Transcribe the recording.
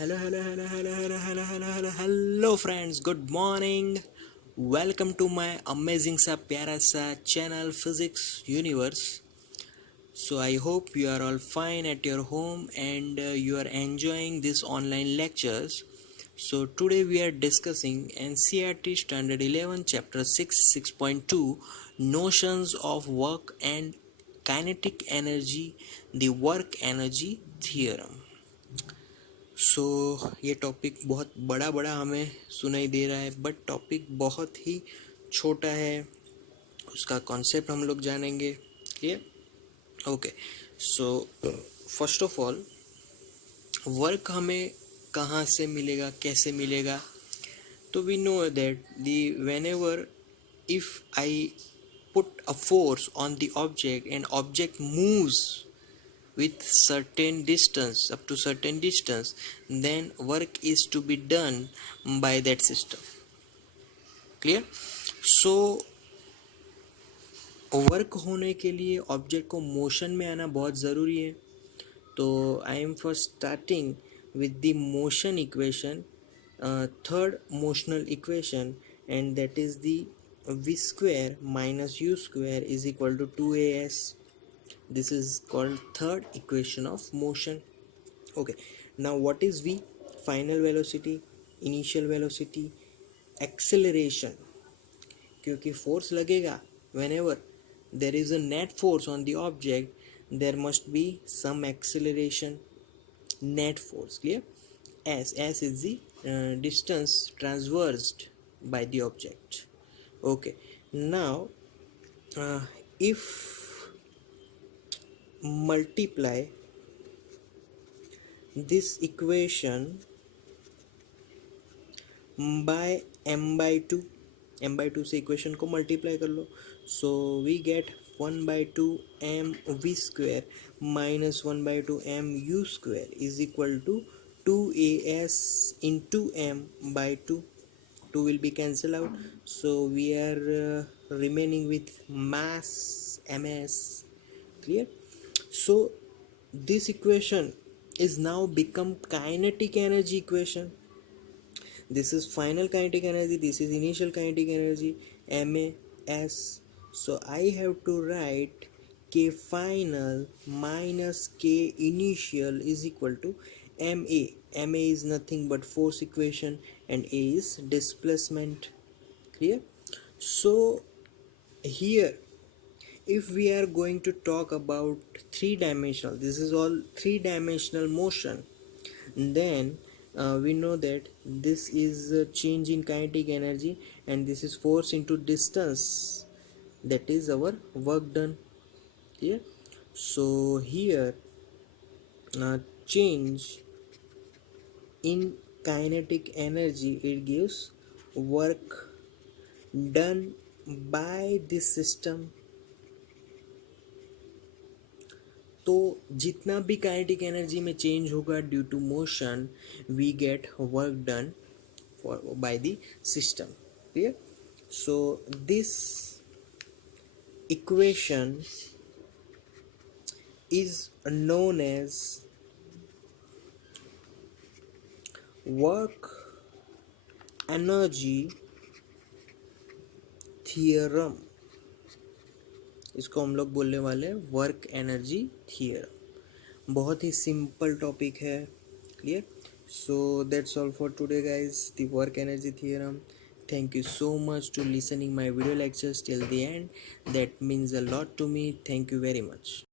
Hello friends, good morning. Welcome to my amazing सा प्यारा सा channel Physics Universe. So I hope you are all fine at your home and you are enjoying these online lectures. So today we are discussing NCERT Standard 11 Chapter 6 6.2 Notions of Work and Kinetic Energy, the Work Energy Theorem. सो ये topic बहुत बड़ा बड़ा हमें सुनाई दे रहा है, but topic बहुत ही छोटा है. उसका कॉन्सेप्ट हम लोग जानेंगे. Clear? Okay. So first of all, work हमें कहाँ से मिलेगा, कैसे मिलेगा? तो we know that the whenever if I put a force on the object and object moves with certain distance, up to certain distance, then work is to be done by that system. Clear? So work होने के लिए object को motion में आना बहुत ज़रूरी है. तो I am first starting with the motion equation, third motional equation, and that is the v square minus u square is equal to 2as. This is called third equation of motion. Okay, now what is v? Final velocity, initial velocity, acceleration. क्योंकि force लगेगा, whenever there is a net force on the object, there must be some acceleration, net force. Clear? S is the distance traversed by the object. Okay, now if multiply this equation by m by 2 से equation को multiply कर लो. So we get 1/2 m v square minus 1/2 m u square is equal to 2as into m by 2. 2 will be cancelled out, so we are remaining with mass ms. Clear? So this equation is now become kinetic energy equation. This is final kinetic energy, this is initial kinetic energy, MAS. So I have to write K final minus K initial is equal to MA. MA is nothing but force equation and A is displacement. Clear? So here, if we are going to talk about three-dimensional, this is all three-dimensional motion, then we know that this is a change in kinetic energy and this is force into distance, that is our work done. Here, so here change in kinetic energy, it gives work done by this system. तो जितना भी kinetic energy में change होगा due to motion, we get work done by the system. Clear? So this equation is known as work energy theorem. इसको हम लोग बोलने वाले हैं वर्क एनर्जी थियरम. बहुत ही सिंपल टॉपिक है. Clear? So that's all for today guys, the work energy theorem. Thank you so much to listening my video lectures till the end. That means a lot to me. Thank you very much.